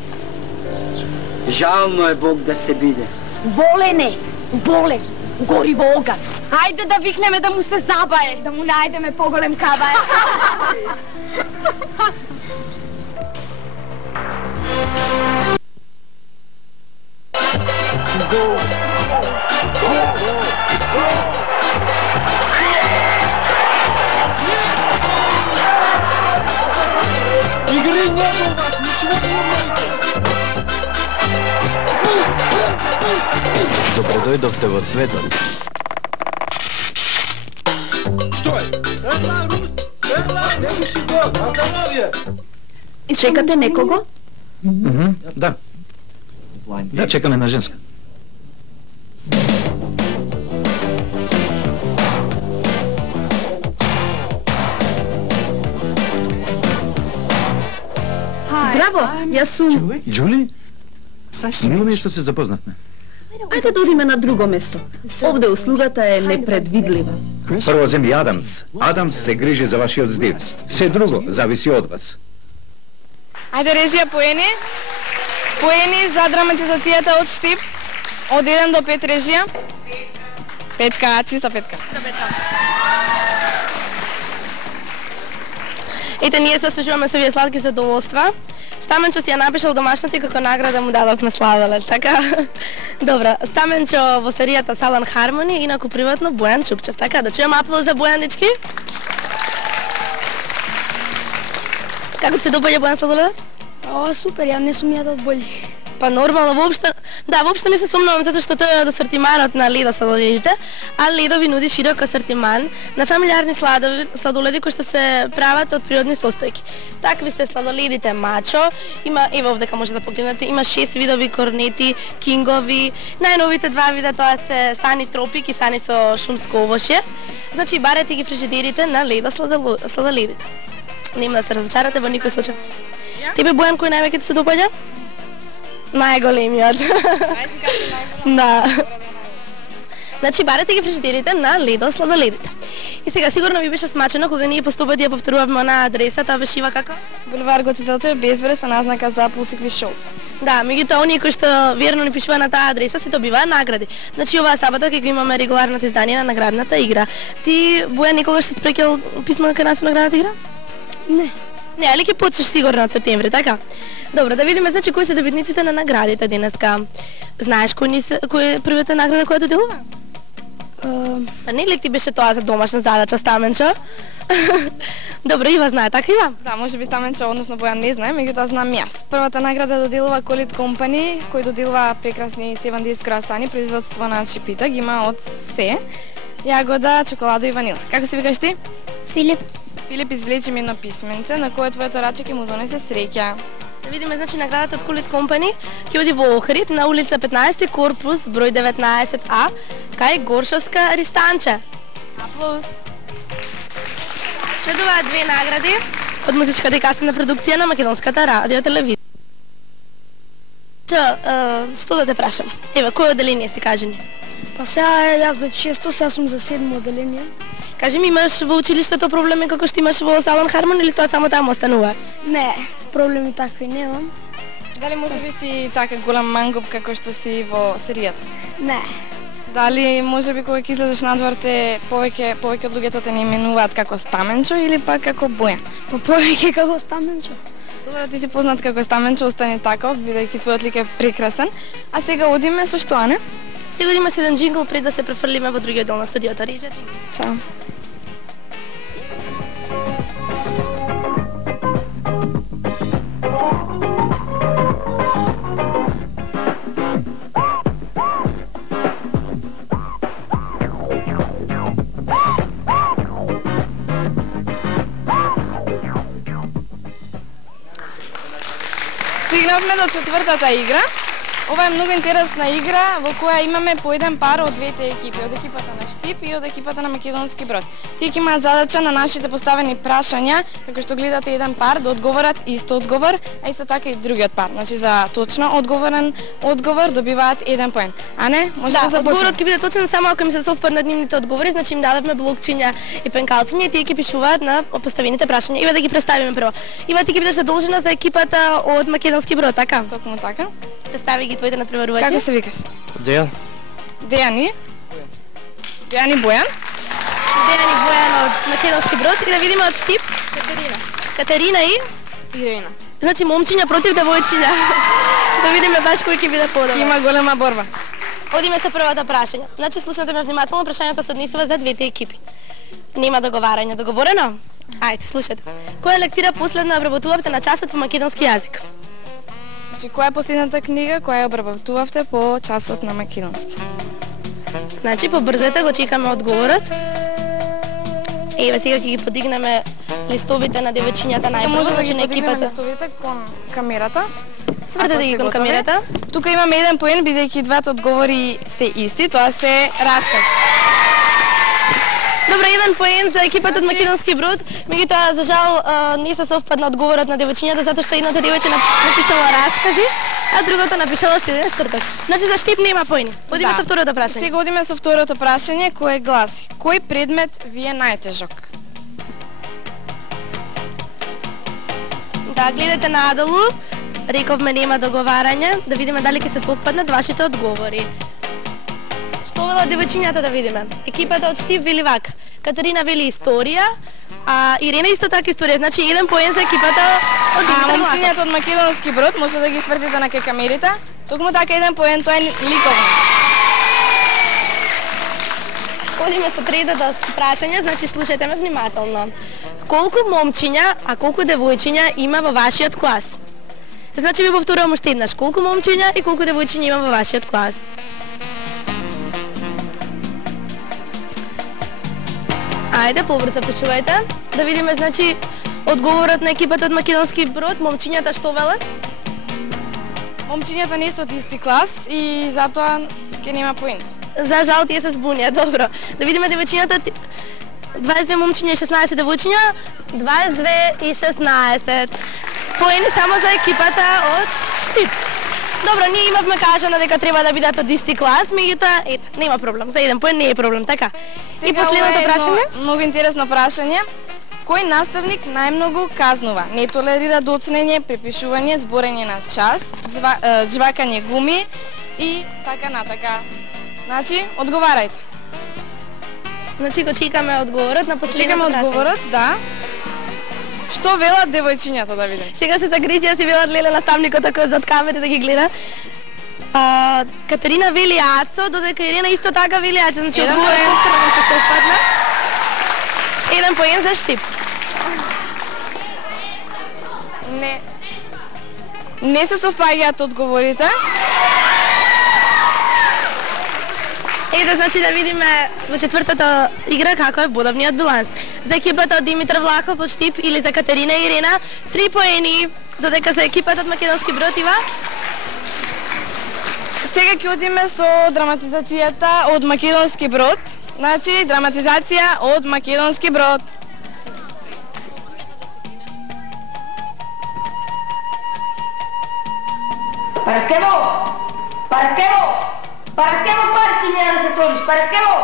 Жално е Бог да се биде. Болен е, болен, гори во оган. Ајде да викнеме да му се забае, да му најдеме поголем кабај. Игры нет у вас, ничего не умеете. Добродојдовте во светот. Стой! Ерла, Рус! Ерла, не буши го! Останови! Чекате некого? Да. Да, чекаме на женска. Здраво, јас сум. Джули? Мило ми е што се запознавме. Ајде да одиме на друго место. Овде услугата е непредвидлива. Прво земи Адамс. Адамс се грижи за вашиот здив. Се друго зависи од вас. Ајде режија поени. Поени за драматизацијата од Штип. Од 1 до 5 режија. Петка, чиста петка. Ете, ние се освежуваме со овие сладки задоволства. Стаменчо си ја напишал домашната и како награда му дадовме сладолед, така? Добро, Стаменчо во серијата Салан Хармони, инаку приватно Бојан Чупчев, така? Да чујам аплауз за Бојан, дечки? Како ти се допаѓа Бојан сладоледот? Ова супер, ја не сум јадал бољи. Па нормално, воопшто не се сумнувам, затоа што тој е од асортиманот на Лидо сладоледите, а Лидо ви нуди широк асортиман на фамилиарни сладоледи кои што се прават од природни состојки. Такви се сладоледите Мачо, има ево овде може да погледнете, има 6 видови корнети, кингови, најновите 2 вида тоа се Сани Тропик и Сани со шумско овошје. Значи барете ги фрижидерите на Лидо сладоледите. Нема да се разочарате во никој случај. Тебе Бојан кој највеќе ти се допаѓа? Најголемиот. Да. Значи барете ги фрижидерите на Лидо сладоледите. И сега сигурно ви беше смачено кога ние постапот ја повторувавме на адреса, тоа беше како? Булевар Гоце Делчев, Безбере со назнака за Пулсик Квиз шоу. Да, меѓутоа оние кои што верно ни пишува на таа адреса се добиваат награди. Значи оваа сабота ќе го имаме регуларното издание на наградната игра. Ти Боја некогаш си спреќал писмо кај нас на наградната игра? Не. Не, али ќе почнеш сигурно од септември, така? Добро, да видиме значи кои се добитниците на наградите денеска. Знаеш кој е првата награда која доделува? Па не ли ти беше тоа за домашна задача, Стаменчо? Добро, Ива знае, така Ива? Да, може би Стаменчо, односно Бојан не знае, меѓутоа знам јас. Првата награда доделува Колит Компани, кој доделува прекрасни 7 days круасани, производство на Чипита, ги има од се. Јагода, чоколадо и ванила. Како се викаш ти? Филип. Филип, извлечи ми едно писменце на кое твоето раче ќе му донесе среќа. Да видиме, значи, наградата од Колит Компани ќе оди во Охрид на улица 15 корпус, број 19А, кај Горшовска Ристанче. Аплауз. Следуваат 2 награди од музичката и касена продукција на Македонската радио телевизија. Што да те прашам? Ева, кој одделение си, кажи ни? Па сега јас бев 6-то, сега сум за 7-мо одделение. Кажи ми, имаш во училиштето проблеми како што имаш во Салон Хармон или тоа само таму останува? Не, проблеми такви немам. Дали може би си така голем мангоп како што си во серијата? Не. Дали може би кога ќе излезеш надвор те повеќе од луѓето те не именуваат како Стаменчо или пак како Бојан? Па повеќе како Стаменчо. Добро, ти си познат како Стаменчо, остани таков, бидејќи твојот лик е прекрасен. А сега одиме со што, а не? Сега одиме со еден джингл пред да се префрлиме во другиот дел на студиото. Рижа джингл. Чао. стигнавме до четвртата игра. Ова е многу интересна игра во која имаме по еден пар од двете екипи, од екипата на Штип и од екипата на Македонски брод. Тие ќе имаат задача на нашите поставени прашања, како што гледате еден пар да одговорат исто одговор, а исто така и другиот пар. Значи за точно одговорен одговор добиваат 1 поен. А не, може да започнеме. Одговорот ќе биде точен само ако им се совпаднат нивните одговори, значи им дадевме блокчиња и пенкалциња и тие ќе пишуваат на поставените прашања. Ива да ги представиме прво. Ива ти ќе бидеш задолжена за екипата од Македонски брод, така? Токму така. Представи ги твоите надпреварувачи. Како се викаш? Дејан. Дејани? Дејани Бојан? Дејани Бојан од Македонски брод и да видиме од Штип. Катерина. Катерина и? Ирена. Значи момчиња против девојчиња. Да видиме баш кој ќе биде подобар. Има голема борба. Одиме со првата прашање. Значи слушнете ме внимателно, прашањето се однесува за двете екипи. Нема договарање, договорено? Ајде, слушате. Која лектира последно обработувавте на часот по македонски јазик? Значи, која е последната книга која обработувавте по часот на македонски? Значи, побрзете, го чекаме одговорот. Еве, сега ќе ги подигнеме листовите на девојчињата најпрво. Може да ги на подигнеме листовите кон камерата. Свртете ги кон камерата. Тука имаме 1 поен, бидејќи двата одговори се исти, тоа се расказ. Добро, 1 поен за екипата од Македонски брод. Меѓутоа, за жал, не се совпадна одговорот на девојчињата затоа што едното девојче напишало раскази, а другото напишало следен штурток. Значи за Штип нема поени. Одиме со второто прашање. Сега одиме со второто прашање кое гласи: кој предмет ви е најтежок? Да, гледате надолу. Рековме нема договарање, да видиме дали ќе се совпаднат вашите одговори. Што велат девојчињата да видиме? Екипата од Штип вели вака. Катерина вели историја, а Ирена исто така историја. Значи 1 поен за екипата од Димитар Влахов. Момчињата од Македонски брод може да ги свртите на камерите. Токму така 1 поен, тоа е ликовно. Одиме со третото прашање, значи слушајте ме внимателно. Колку момчиња, а колку девојчиња има во вашиот клас? Значи ви повторувам уште еднаш. Колку момчиња и колку девојчиња има во вашиот клас? Ајде, побрзо пишувајте. Да видиме, значи, одговорот на екипата од Македонски брод. Момчињата што велат? Момчињата не се од исти клас и затоа ќе нема поен. За жал тие се збунија, добро. Да видиме девојчињата. 22 момчиња и 16 девојчиња. 22 и 16. Поени само за екипата од Штип. Добро, ние имавме кажано дека треба да бидат од исти клас, меѓутоа, ето, нема проблем. За 1 поен не е проблем, така. И последното прашање? Многу интересно прашање. Кој наставник најмногу казнува? Не толерира доцнење, препишување, зборење на час, джвакање гуми и така натака. Значи, одговарајте. Значи го чекаме одговорот на последното прашање. Чекаме одговорот, да. Што велат девојчињата да видим? Сега се загрижија си велат леле наставникот ако зад камери да ги гледа. Катерина вели Ацо, додека Ирена исто така вели Ацо. Значи одговорот се совпадна. 1 поен за Штип. Не се совпаѓаат одговорите. Ете, значи да видиме во четвртата игра како е бодовниот биланс. За екипата од Димитар Влахов од Штип или за Катерина и Ирена 3 поени, додека за екипата од Македонски брод има. Сега ќе одиме со драматизацијата од Македонски брод. Значи, драматизација од Македонски брод. Параскево! Параскево! Параскево, парче, не да се ториш! Параскево!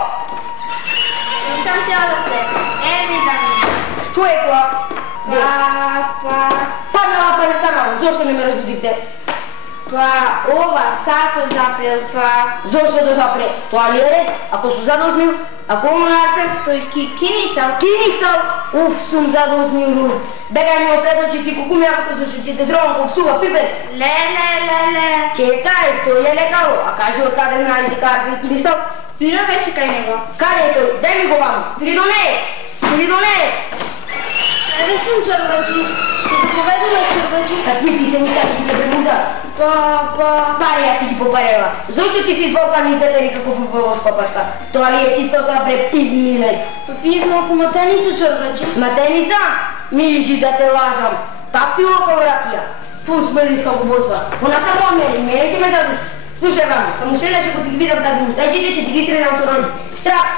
Слушам те да се. Видам. Што е тоа? Паднала па не станала. Зошто не ме разбудивте? Ова, сато запрел, Зошто да запре? Тоа ли е ред? Ако су задозмил? Ако оно Арсен? Тој кинисал. Кинисал? Уф, сум задозмил, уф. Бегај ми опред очи ти кукуми, ако зашто ти те зровам ког сува пипер. Ле. Чекај, што леле као? А кажи од каде знаеш дека Арсен кинисал? Спиро беше кај него. Каде е тој? Дај ми го ваму. Спири до неј. Не сум чорбачи. Се заповеда на чорбачи. Какви писани така ти те пребуда? Парија ти ги попарела. Зошто ти си изволка ми издепери како буболош папашка? Тоа ли е чистота бре пизмиле? Попиев малку матеница чорбачи. Матеница? Мижи да те лажам. Пак си локал ракија. Фу, смелиш како почва. Понатамо мене ќе ме задуши. Слушај, мамо, само уште ќе ти ги видам таа мустајчите, ќе ти ги тренам со рози. Штрак.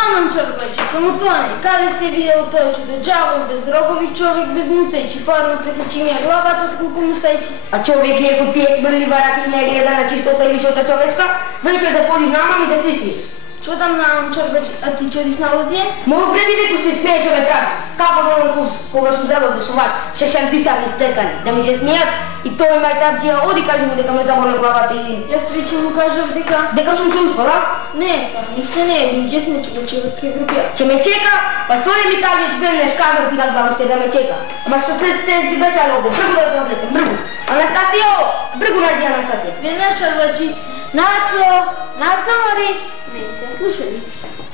Аман чорбачи, само тоа не. Каде се видел тој чудо џавол без рогови, човек без мустајчи, парно пресечи ми главата од колку мустајчи. А човек ли ако пие смрли барак и не гледа на чистота и личота човечка, вечер да подиш на мам и да се спиеш. Чудам на мам чорбачи, а ти чудиш на лузија? Мога преди веко што смееш ме прави. Како да он кога су дело да шуваш, шешардисани сплекани, да ми се смеат и тој мај тактија оди кажи му дека ме заболи главата и... Јас веќе му кажав дека... Дека сум се успала? Не, тоа ништо не е, ниđe сме че го чекат кај групија. Че ме чека? Па што не ми кажеш бенеш казав ти на глава да ме чека? Ама што се си бешали овде, бргу да се облечем, бргу. Анастасио, бргу најди Анастасија. Веднаш чорбачи, Нацо мори. Не се слушали.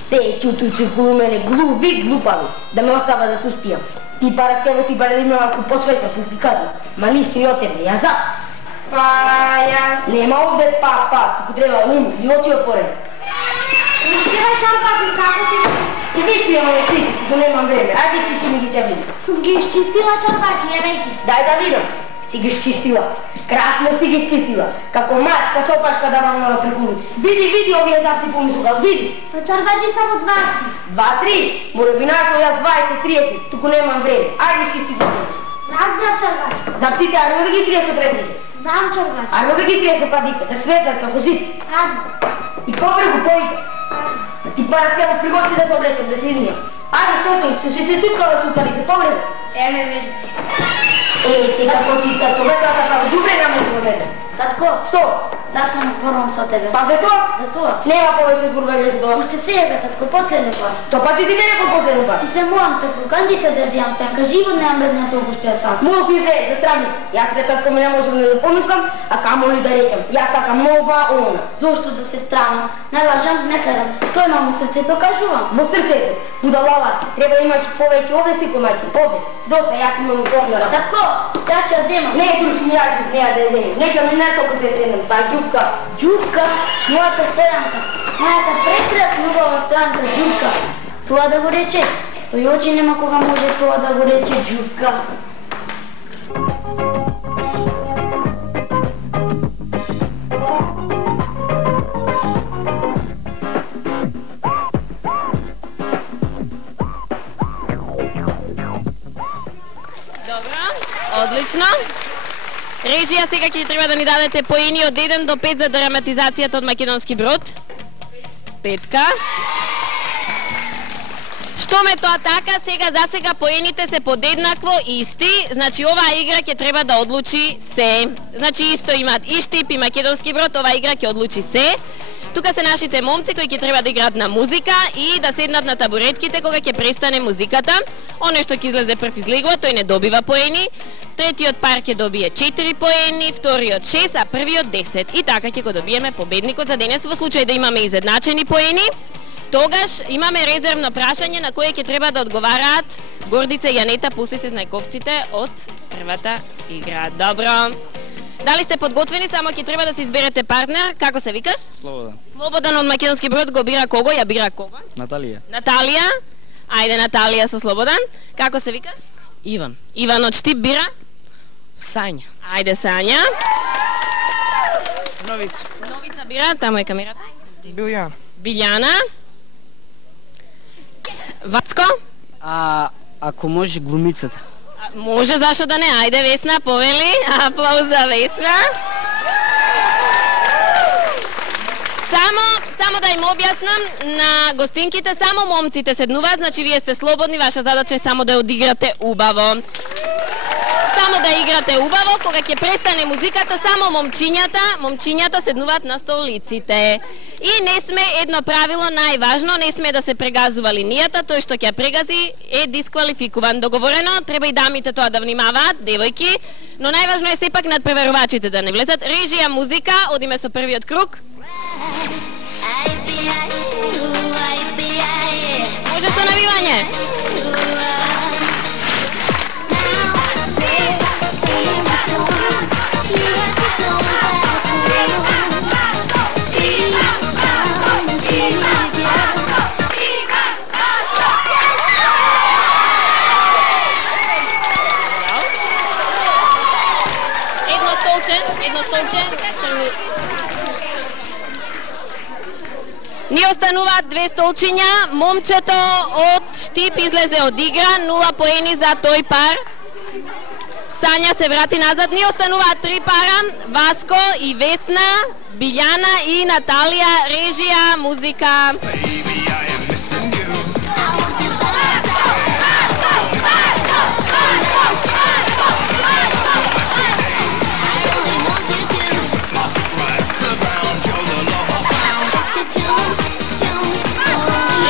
Се чуту циркулу мене глуви, глупави, да ме остава да се успијам. Ти параскево ти баре да има малку посвета, публиката. Ма ништо и од тебе, ја за. Па, јас... Нема овде па, туку треба ум и очи отворени. Виштива чорбачи, сако си... Ќе ви искријам ове слики, туку немам време. Ајде си ми ги ќе видим. Сум ги изчистила чорбачи, јавејки. Дај да видам. Си ги изчистила. Красно си ги изчистила. Како мачка сопашка да вам на прекуни. Види овие запти помисукал, види. Па чорбачи само 2-3. Море би нашол јас 20-30, туку немам време. Ајде чисти го. Разбрав чорбачи. Запците, арно да ги стриеш со тресише. Знам чорбачи. Арно да ги стриеш со падите, да светлат како зид. Радно. И побрегу поите. Ти параскево приготви да се облечем, да се измијам. Ајде стото, се туткала сутари, се побреза. Еве види. Ти како чистат со ветрата, како џубре наместо од мене. Татко, што? Сакам зборувам со тебе. Па за тоа? За тоа. Нема повеќе зборување за тоа. Уште сега, татко, последен пат. Што пати си мене по последен пат? Ти се мојам, татко, канди се да зијам стојанка, живот немам без неа толку што ја сакам. Молку и вре, за срами. Јас пред татко ме не можам да помислам, а камо ли да речам. Јас сакам ова, она. Зошто да се стравам? Не лажам, не крадам. Тој мамо срцето кажувам. Во срцето. Будалала, треба да имаш повеќе овде си комајчи. Овде. Доста, јас имам помнора. Татко, ја ќе ја земам. Не, душ ми јаш, не ја да ја земам. Нека ми не толку да ја седнем, таа џубка. Џубка? Мојата стојанка. Мојата прекрасна убава стојанка, џубка. Тоа да го рече? Тој очи нема кога може тоа да го рече џубка. Одлично. Режија, сега ќе треба да ни дадете поени од 1 до 5 за драматизацијата од Македонски брод. 5. Што ме тоа така, за сега поените се подеднакво исти, значи оваа игра ќе треба да одлучи се. Значи исто имаат и Штип и Македонски брод, оваа игра ќе одлучи се. Тука се нашите момци кои ќе треба да играат на музика и да седнат на табуретките кога ќе престане музиката. Оној што ќе излезе прв излегува, тој не добива поени. Третиот пар ќе добие 4 поени, вториот 6, а првиот 10. И така ќе го добиеме победникот за денес. Во случај да имаме изедначени поени, тогаш имаме резервно прашање на кое ќе треба да одговараат Гордица и Јанета, пусти се знајковците од првата игра. Добро. Дали сте подготвени? Само ќе треба да се изберете партнер. Како се викаш? Слободан. Слободан од Македонски брод го бира кого? Ја бира кого? Наталија. Наталија. Ајде Наталија со Слободан. Како се викаш? Иван. Иван од Штип бира? Сања. Ајде Сања. Новица. Новица бира, таму е камерата. Билјана. Билјана. Вацко? Ако може глумицата. Може, зашо да не? Ајде Весна, повели. Аплауз за Весна. Само да им објаснам на гостинките, само момците седнуваат, значи вие сте слободни, ваша задача е само да ја одиграте убаво. Само да играте убаво, кога ќе престане музиката, само момчињата седнуваат на столиците. И не сме едно правило најважно, не сме да се прегазува линијата, тој што ќе прегази е дисквалификуван. Договорено, треба и дамите тоа да внимаваат, девојки, но најважно е сепак надпреварувачите да не влезат. Режија музика, одиме со првиот круг. Може со навивање. Ни остануваат 2 столчиња, момчето од Штип излезе од игра, 0 поени за тој пар. Сања се врати назад, ни остануваат 3 пара, Васко и Весна, Билјана и Наталија, режија, музика.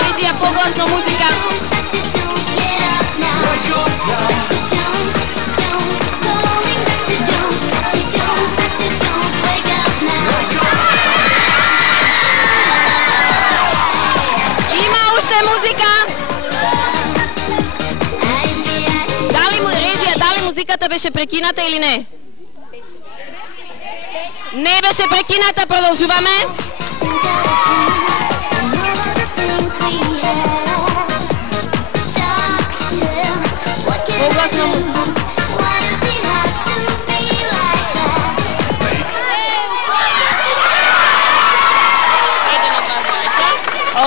Режија, погласно музика. Музиката беше прекината или не? Не беше прекината, продолжуваме. Погласно.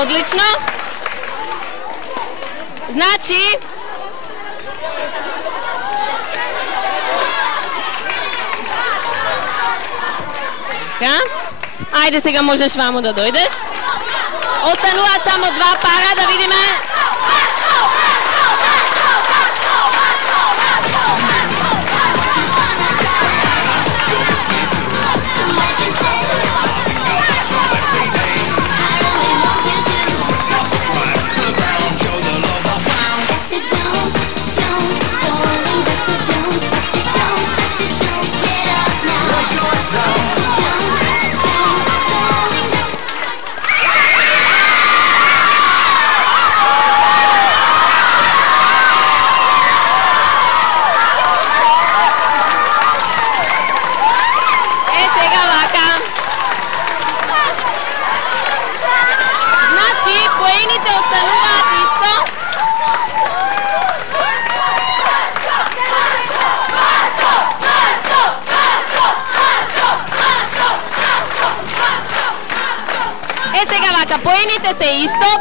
Одлично. Значи, ајде сега можеш ваму да дојдеш. Остануваат само 2 пара, да видиме.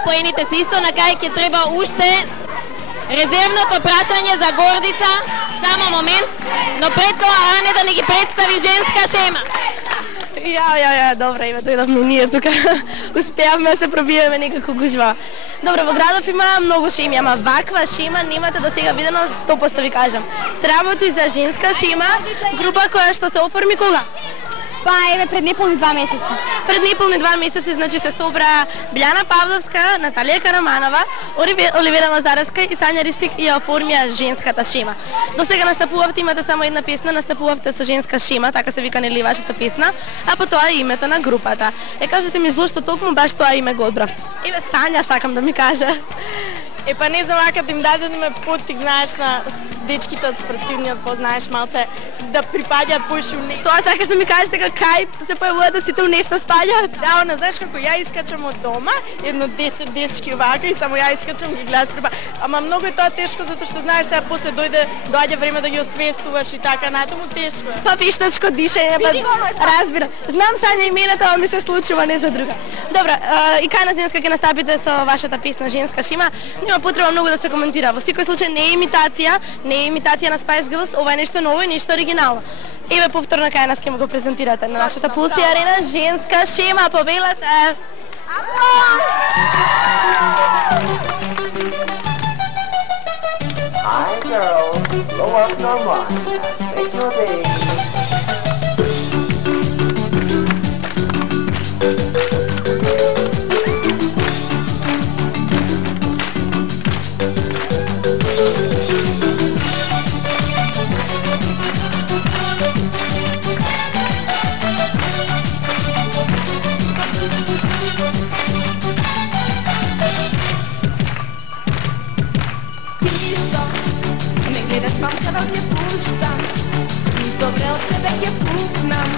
Поените се исто, на кај ќе треба уште резервното прашање за Гордица. Само момент, но пред тоа Ане да не ги представи женска шема. Добро, име дојдовме ние тука. Успеавме да се пробиеме некако гужва. Добро, во градов има многу шеми, ама ваква шема немате до сега видено, 100% ви кажам. Се работи за женска шема, група која што се оформи кога? Па еве пред неполни 2 месеци. Пред неполни 2 месеци, значи се собра Билјана Павловска, Наталија Караманова, Оливера Лазаревска и Сања Ристик и ја оформија женската шема. До сега настапувавте, имате само една песна, настапувавте со женска шема, така се вика нели вашата песна, а потоа и името на групата. Кажете ми зошто токму баш тоа име го одбравте? Еве Сања сакам да ми каже. Па не знам, ака да им дадеме поттик, знаеш, на дечките од спортивниот, познаеш малце, да припаѓаат поише у неј. Тоа сакаш да ми кажеш дека кај се појавува да сите у неј се спаѓаат? Да, знаеш како ја искачам од дома, едно 10 дечки вака и само ја искачам ги гледаш Ама многу е тоа тешко затоа што знаеш сега после доаѓа време да ги освестуваш и така натаму тешко е. Па виштачко дишење, разбира. Знам Сања имената, ама ми се случува не за друга. Добро, и кај нас денеска ќе настапите со вашата песна Женска шема. Нема потреба многу да се коментира. Во секој случај не е имитација, на Spice Girls, ова е нешто ново и нешто оригинално. Еве повторно кај нас ќе го презентирате на нашата Пулси арена Женска шема, побелате! Hi girls, blow up your mind, make your day. Mamka da te puštam, dobre od tebe je puknam,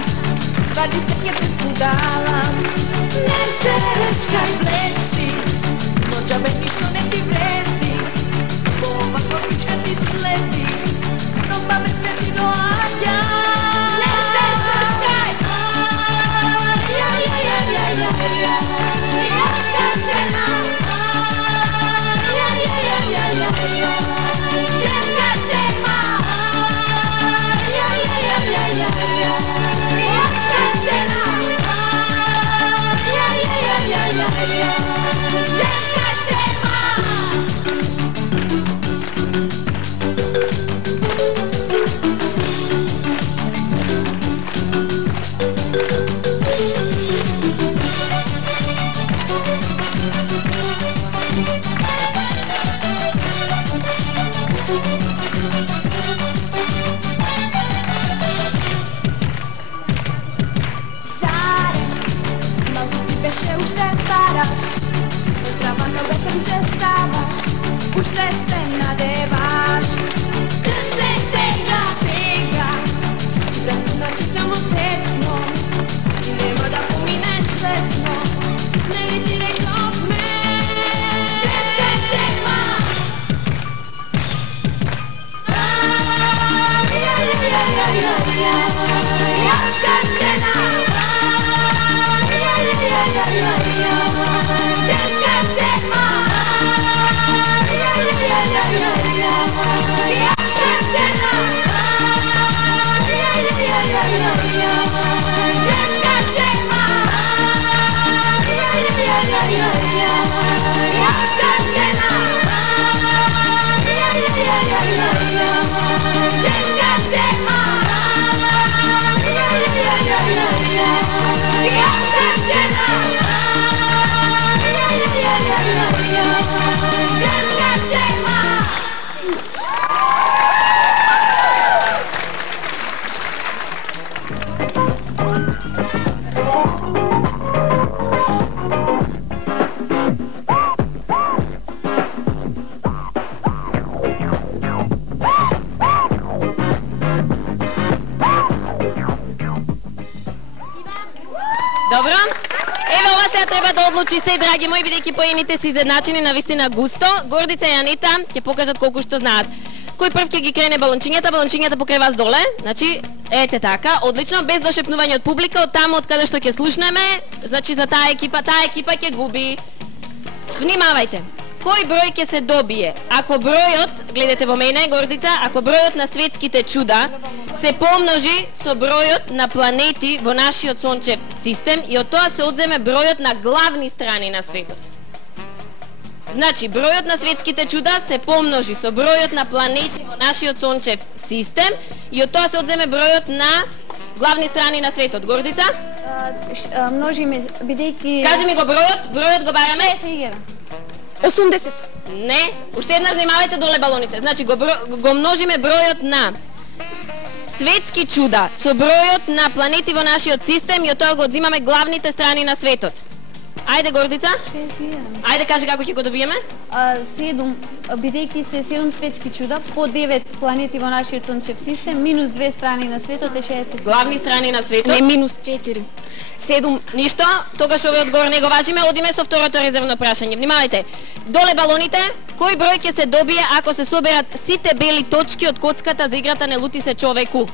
vadi se je bezbudala. Ne se rečkaj bleci, noćabe ništo ne ti vredi, ova korpička ti sledi, no pametne ti doađa. Ne se rečkaj, aj, aj, aj, aj, aj, aj, aj, aj. ставаш, здрава ногата че ставаш, уште се надеваш. Сега, сега, начитам от тесно, и нема да поминеш лесно, не ли ти рекохме? Женска жена! Женска жена! Женска жена! Добро. Еве ова сега треба да одлучи се, драги мои, бидејќи поените се изедначени на вистина густо. Гордица и Анита ќе покажат колку што знаат. Кој прв ќе ги крене балончињата? Балончињата покрај вас доле. Значи, ете така, одлично, без дошепнување од публика, од таму од каде што ќе слушнеме. Значи за таа екипа ќе губи. Внимавајте. Кој број ќе се добие? Ако бројот, гледате во мене, Гордица, ако бројот на светските чуда се помножи со бројот на планети во нашиот сончев систем и од тоа се одземе бројот на главни страни на светот. Значи, бројот на светските чуда се помножи со бројот на планети во нашиот сончев систем и од тоа се одземе бројот на главни страни на светот. Гордица? Множиме, бидејќи... Кажи ми го бројот го бараме? 80. Не, уште еднаш внимавајте доле балоните. Значи, го множиме бројот на светски чуда со бројот на планети во нашиот систем и од тоа го одзимаме главните страни на светот. Ајде, Гордица. 61. Ајде, кажи како ќе го добиеме? 7, бидејќи се 7 светски чуда, по 9 планети во нашиот сончев систем, минус 2 страни на светот е 60. Главни страни на светот? Не, минус 4. 7. Ништо, тогаш овој одговор не го важиме, одиме со второто резервно прашање. Внимавајте, доле балоните, кој број ќе се добие ако се соберат сите бели точки од коцката за играта Не лути се човеку?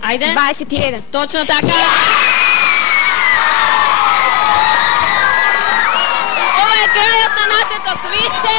Ајде. 21. Точно така. Ова е крајот на нашето квизче.